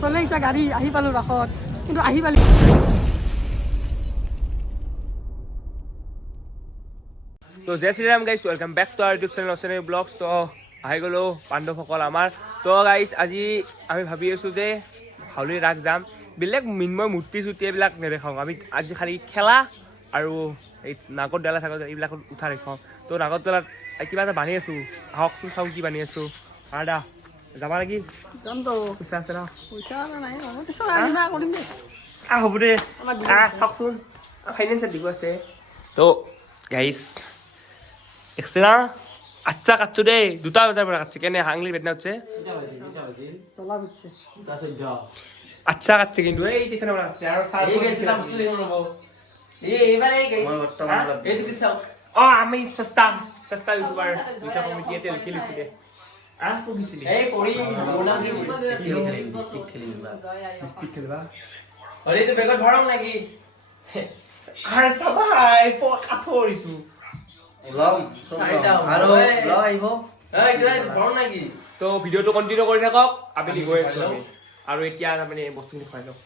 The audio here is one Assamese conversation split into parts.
চলে আহিছা গাড়ী আহি পালো ৰাসত কিন্তু আহি পালি তো জয় শ্ৰীৰাম guys welcome back to our YouTube channel অচেনে ব্লগছ তো আহি গ'লো পাণ্ডৱসকল আমাৰ তো গাইছ আজি আমি ভাবি আছোঁ যে হাউলিৰ ৰাস যাম বেলেগ মৃন্ময় মূৰ্তি চূৰ্তি এইবিলাক নেদেখাওঁ আমি আজি খালি খেলা আৰু এই নাগৰ ডালা চাগৰ এইবিলাকত উঠা দেখাওঁ তো নাগৰ ডালাত কিবা এটা বান্ধি আছোঁ আহকচোন চাওঁ কি বান্ধি আছোঁ দা যাবা নেকি যাম তো পইচা আছে ন পইচা নাই পিছত আহিবা কৰিম দে হ'ব দে চাওকচোন ফাইনেন্সত দিব আছে তো গাইছ দেখছে না আচ্ছা কাটছো দে 2টা বজাৰ পৰা কাটছে কেনে হাংলি বেদনা হচ্ছে তলা বুঝছে আচ্ছা কাটছে কিন্তু এই টিফিন বনা কাটছে আৰু সাৰ এই গেছিলাম বস্তু দেখুন ৰব এইবাৰে গাইছ মই বৰ্তমান এই দিকে চাও আমি সস্তা ইউটিউবাৰ দুটা কমিটিতে লিখি লিখিলে তো গিছিলি এই পৰি মোনা দি মিষ্টিক খেলিবা আৰে তো বেগত ভৰম লাগি আৰে সবাই পট আথৰিছো তো ভিডিঅ'টো কণ্টিনিউ কৰি থাকক আবেলি গৈ আছো আমি আৰু এতিয়া মানে বস্তুখিনি খুৱাই লওঁ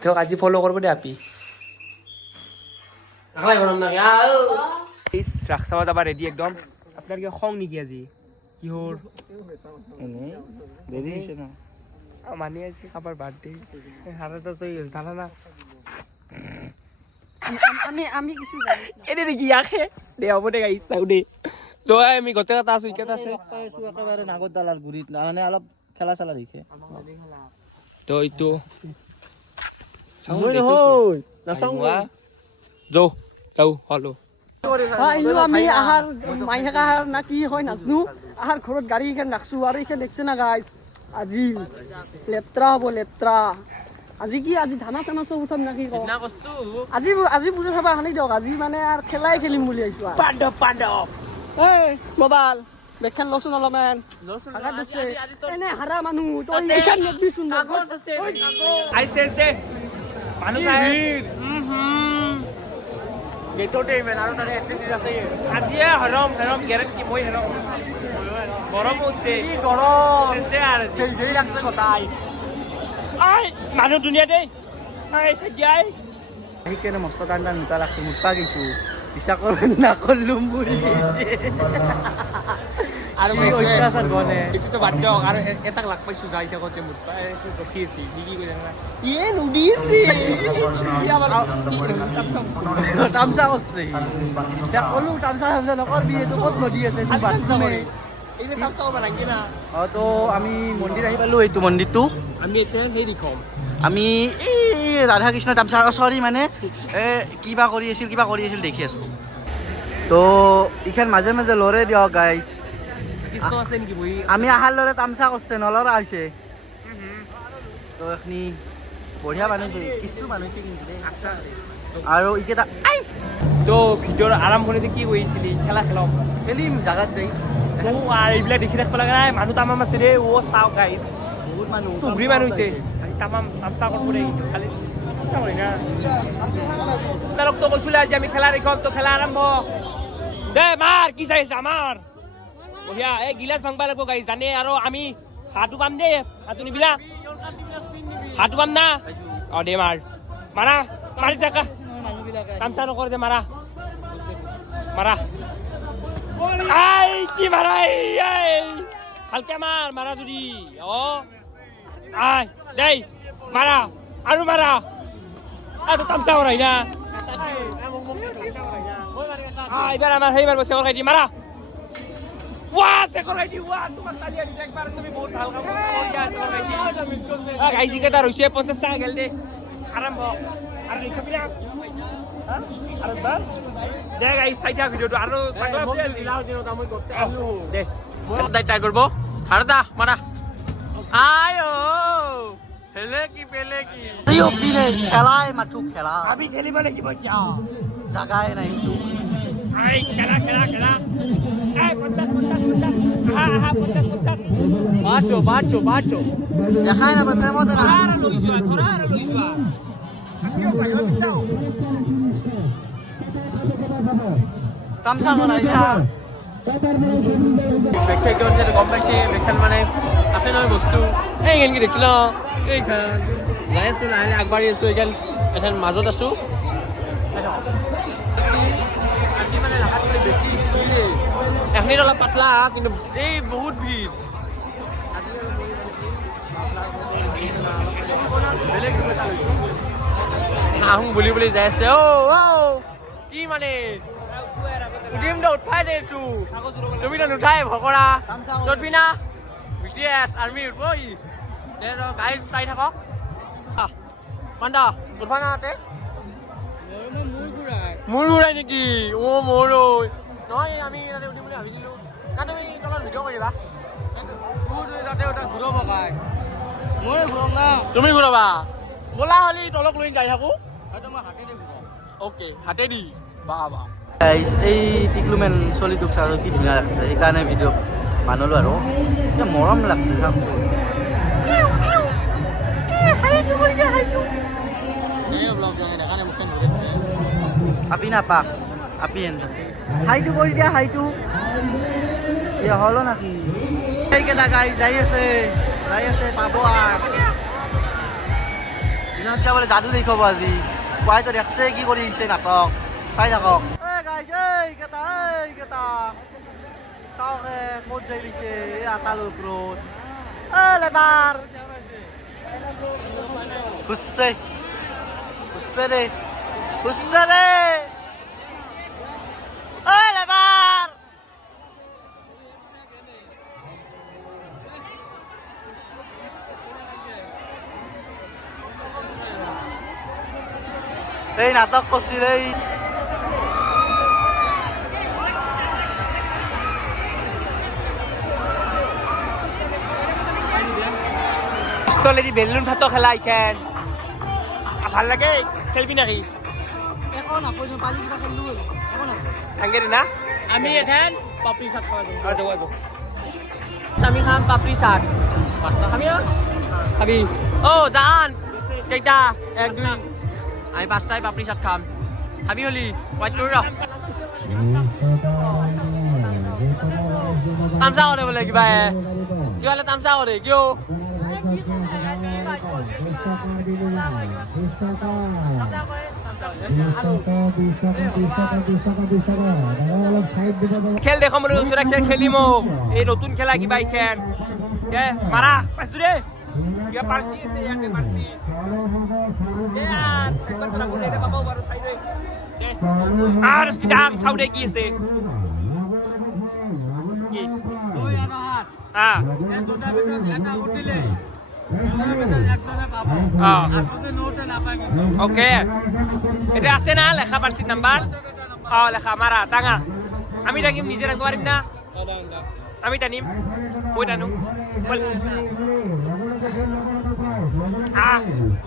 তেওঁক আজি ফ'ল' কৰিব দে আপি ৰাস চাব যাবা ৰেডি একদম আপোনাৰ কিবা খং নেকি আজি কিহৰ মানি আছে কাৰোবাৰ বাৰ্থডে হাতত তই জানা না আমি কিছু এনে নেকি আখে দে হ'ব দে গাইছ চাওঁ দে জয় আমি গোটেই এটা আছো ইকেটা আছে একেবাৰে নাগৰডালাৰ গুৰিত মানে অলপ খেলা চেলা দেখে তো এইটো যাওঁ হলো আমি আহাৰ মাই থকা না কি হয় নাজনো আহাৰ ঘৰত গাড়ী এইখান ৰাখছো আৰু এইখান দেখছে না গাইছ আজি লেত্ৰা হ'ব লেত্ৰা আজি কি আজি ধানা চানা চব উঠাম নাকি আজি বুজা চাবা খালি দিয়ক আজি মানে আৰু খেলাই খেলিম বুলি আহিছো পাণ্ডৱ এই মোবাইল বেখান লচোন অলপমান এনে হাৰা মানুহ তই এইখান নদিচোন আইছে দে মানুহ চাই গেটতে ইমান আৰু তাৰে এটলিষ্ট আছে আজিয়ে হৰম গেৰেণ্টি মই হেৰম গৰম উঠছে কি গৰম চেষ্টা আছে সেই লাগছে কথাই আই মানুহ দুনিয়া দেই আই সজ্ঞাই আহি কেনে মস্ত টান মুটা লাগছে মুটা গৈছো পিছা নাকলুম বুলি আৰু মই অত্যাচাৰ গনে এইটোতো বাদ দিয়ক আৰু এটাক লাগ পাইছোঁ যাই থাকোঁতে মোৰ ৰখি আছে কি কৈ জানা ইয়ে নুদিছে তামচা কৰছে ক'লো তামচা নকৰবি এইটো ক'ত নদী আছে তো আমি মন্দিৰ আহি পালোঁ এইটো মন্দিৰটো আমি এতিয়া সেই দেখুৱাম আমি এই ৰাধা কৃষ্ণ তামচা চৰি মানে কিবা কৰি আছিল দেখি আছোঁ তো এইখান মাজে মাজে লৰে দিয়ক গাইছ আমি আহাৰ লৰে তামচা কৰছে নলৰা হৈছে তো এখনি বঢ়িয়া বানাইছে কিছু বানাইছে কিন্তু আৰু এইকেইটা তো ভিডিঅ'ৰ আৰম্ভণিতে কি কৰিছিলি খেলা খেলাম খেলিম জাগাত যাই এইবিলাক দেখি থাকিব লগা নাই মানুহ তামাম আছে দেই চাওক গাই বহুত মানুহ টুগুৰি মানুহ হৈছে তামাম তামচা কৰিব দেই খালি তালক তো কৈছিলে আজি আমি খেলা দেখাম তো খেলা আৰম্ভ দে মাৰ কি চাইছে আমাৰ বঢ়িয়া এই গিলাচ ভাঙবা লাগিব গাই জানে আৰু আমি হাতো পাম দে হাতো নিবিলা হাতো পাম না দে মাৰা মাৰি থাকা তামচা নকৰ দে মাৰা আই কি মাৰা ভালকে মাৰা যদি আই দেই মাৰা আৰু তামচা কৰাই না এইবাৰ আমাৰ সেই মাৰিব চেকৰ খাই দি মাৰা চেকৰ খাই দি তোমাক তালি আনি একবাৰ তুমি বহুত ভাল কাম গাইছি কেইটা ৰৈছে 50 টকা গেল দে আৰম্ভ আৰু লিখাবি না আৰু বাৰ দে গাইছ চাইটা ভিডিঅ'টো আৰু দে ট্ৰাই কৰিব আৰু দা মাৰা আয়ো হেলে কি পেলে কি খেলাই মাথো খেলা আমি খেলিব লাগিব এতিয়া জাগাই নাইছো আই খেলা এই 50 আহা 50 বাচো দেখাই না প্ৰেমতে না ধৰা আৰু লৈ যোৱা তামচা কৰা এতিয়া ব্যাখ্যা অনুসারে গম পাইছে ব্যাখ্যাত মানে আছে নহয় বস্তু এইখানকে দেখছি ন এইখান যাই আছো লাহে লাহে আগবাঢ়ি আছো এইখান এখন মাজত আছো আজি মানে লাগাত মানে বেছি ভিৰ এখনিত অলপ পাতলা কিন্তু এই বহুত ভিৰ বেলেগ কিবা এটা লৈছো আহোঁ বুলি বুলি যাই আছে কি মানে উঠিম তো উঠাই দে এইটো তুমি তো নুঠাই ভকৰা উঠবি না BTS আৰ্মি উঠব ই গাড়ী চাই থাকক মান্দা উঠবা না তাতে মোৰ ঘূৰাই নেকি মোৰ নহয় আমি তাতে উঠিম বুলি ভাবিছিলোঁ না তুমি তলত ভিডিঅ' কৰিবা তাতে ঘূৰাব কাই মই ঘূৰাম না তুমি ঘূৰাবা ব'লা হ'লি তলক লৈ যাই থাকোঁ অ'কে হাতেদি বাহ এই টিকলুমেন চলিটোক চাওঁ কি ধুনীয়া লাগছে সেইকাৰণে ভিডিঅ' বানালো আৰু এতিয়া মৰম লাগছে চাওকচোন আপি নাপা আপি এনে হাইটো কৰি দিয়া হাইটো হলো নাকি সেইকেইটা গাড়ী যাই আছে পাব আৰু দিনত বোলে যাদু দেখুৱাব আজি পুৱাইতো দেখছে কি কৰি আহিছে নাটক চাই থাকক এইকেইটা চাওকে ক'ত যাই দিছে আকালৰ ওপৰত লেবাৰ খুচছে ৰে লেবাৰ এই নাটক করছিল এই পিস্তলেদি বেলুন ফাটো খেলা ইখান ভাল লাগে খেলবি নাকি আঙ্গেরি না আমি এখান পাপড়ি চাট খাওয়া যাবো আজো আজো আমি খাম পাপড়ি চাট খাবি না খাবি ও জান কেইটা এক দুই আমি পাঁচটায় পাপড়ি চাট খাম খাবি হলি ওয়াইট করে র তামসা করে বলে কিবা কি হলে তামসা করে কিয় খেল দেখো মনে হচ্ছে খেল খেলিম এই নতুন খেলা কিবা খেল মারা পাইছো রে কিবা পারছি আছে ইয়াকে পারছি একবার তোরা বলে দে বাবা বারো সাইডে আর সিধাং সাউডে কি আছে কি দুই আর হাত হ্যাঁ এই দুটা ভিতর এটা উঠিলে ওকে এটা আছে না লেখা পারছি নাম্বার লেখা মারা টাঙা আমি টাঙিম নিজে রাখতে পারিম না আমি টানিম ওই টানো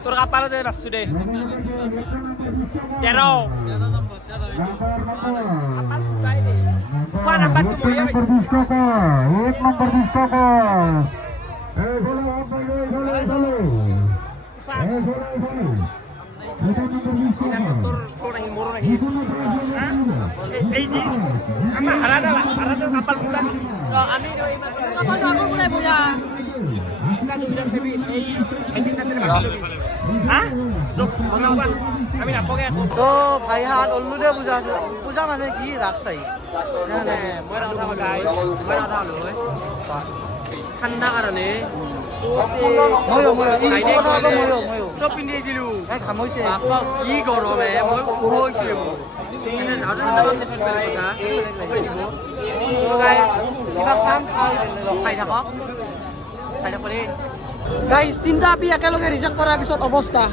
তোর কাপালে দে বাসু দে 13 কোন নাম্বার তো বইয়া পাইছি 1 নম্বর 20 টাকা এই যে আমার হারাটা কাপাল পুরা আমি আমি নাপকে তো ভাইহাত অলুদে পূজা মানে কি ৰাস চাই ঠাণ্ডা কাৰণে চব পিন্ধি আহিছিলো খামৈছে কি গৰমে মই কৈছিলো কিবা খাম খাই খাই থাকক চাই থাক দেই গাইজ তিনিটা আপি একেলগে ৰিজেক্ট কৰাৰ পিছত অৱস্থা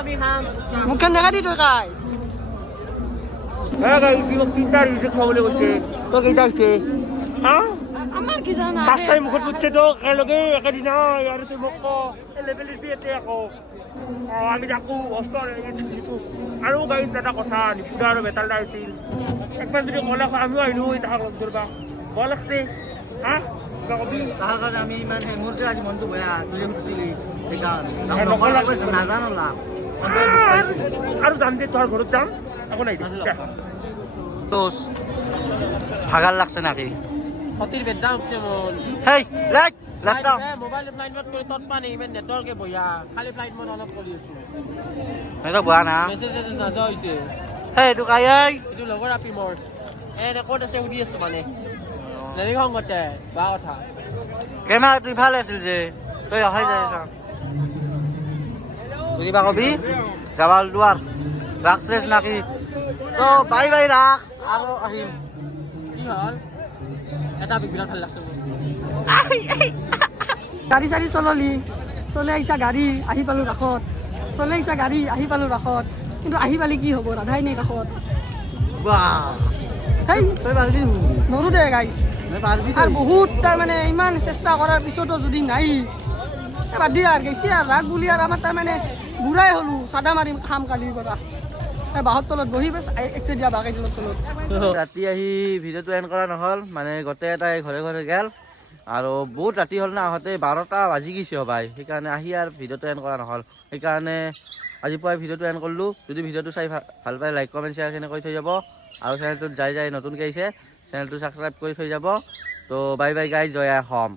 আমি খাম মুখখন দেখা দি তই কাই তিনটা ৰিজেক্ট খাবলৈ কৈছে তোৰ কেইটা হৈছে আমাৰ কি জানা পাঁচটাই মুখত পুতছে তো একেলগে একেদিনা আৰু তুই মোক লেভেলিটি এতে আকৌ আমি থাকোঁ অস্তৰ আৰু গাড়ীত এটা কথা নিপুদা আৰু বেতাল এটা হৈছিল একবাৰ যদি ক'লে আমিও আহিলোঁ তাহাক লগ ধৰিবা ভয় লাগছে কিবা কবি তাৰ কাৰণে আমি মানে মোৰ যে আজি মনটো বেয়া তুই সুধিছিলি সেইকাৰণে নাজানো লাভ আৰু যাম দে তোৰ ঘৰত যাম একো নাই দোষ ভাগার লাগছে নাকি সতীর বেদা উঠছে মন হেই লাইট লাগতা মোবাইল ফ্লাইট মোড করে তত পানি ইমান নেটৱৰ্কে বয়া খালি ফ্লাইট মোড অলপ কৰি আছো এটা বয়া না মেছেজ নাযা হৈছে হেই এইটো কাই এইটো লগৰ আপি মোৰ ক'ত আছে সুধি আছো মানে নেৰিং সংগতে বা কথা কেমেৰা তুই ভালে আছিল যে তই অহাই যায় বুঝিবা কবি যাবাল দুয়ার রাখছিস নাকি তো বাই বাই রাখ আৰু আহিম কি হ'ল এটা বিৰাট ভাল লাগছে গাড়ী চাড়ী চলালি চলে আহিছা গাড়ী আহি পালোঁ কাষত চলে আহিছা গাড়ী আহি পালোঁ কাষত কিন্তু আহি পালি কি হ'ব ৰাধাই নাই কাষত বাহ সেই তই পাৰবি নৰো দে গাইছ মই পাৰবি আৰু বহুত তাৰমানে ইমান চেষ্টা কৰাৰ পিছতো যদি নাই বাদ দিয়া আৰু গেছি আৰু ৰাগ বুলি আৰু আমাৰ তাৰমানে বুঢ়াই হ'লোঁ চাদা মাৰিম খাম কালিৰ পৰা বাঁহৰ তলত বহি বেছ একচে দিয়া বাঘ এজনৰ তলত ৰাতি আহি ভিডিঅ'টো এণ্ড কৰা নহ'ল মানে গোটেই এটাই ঘৰে ঘৰে গেল আৰু বহুত ৰাতি হ'ল না আহোঁতে 12টা বাজি গৈছে সবাই সেইকাৰণে আহি আৰু ভিডিঅ'টো এণ্ড কৰা নহ'ল সেইকাৰণে আজি পুৱাই ভিডিঅ'টো এণ্ড কৰিলোঁ যদি ভিডিঅ'টো চাই ভাল পাই লাইক কমেণ্ট শ্বেয়াৰখিনি কৰি থৈ যাব আৰু চেনেলটোত যাই নতুনকৈ আহিছে চেনেলটো ছাবস্ক্ৰাইব কৰি থৈ যাব তো বাই বাই গাইজ জয় অসম।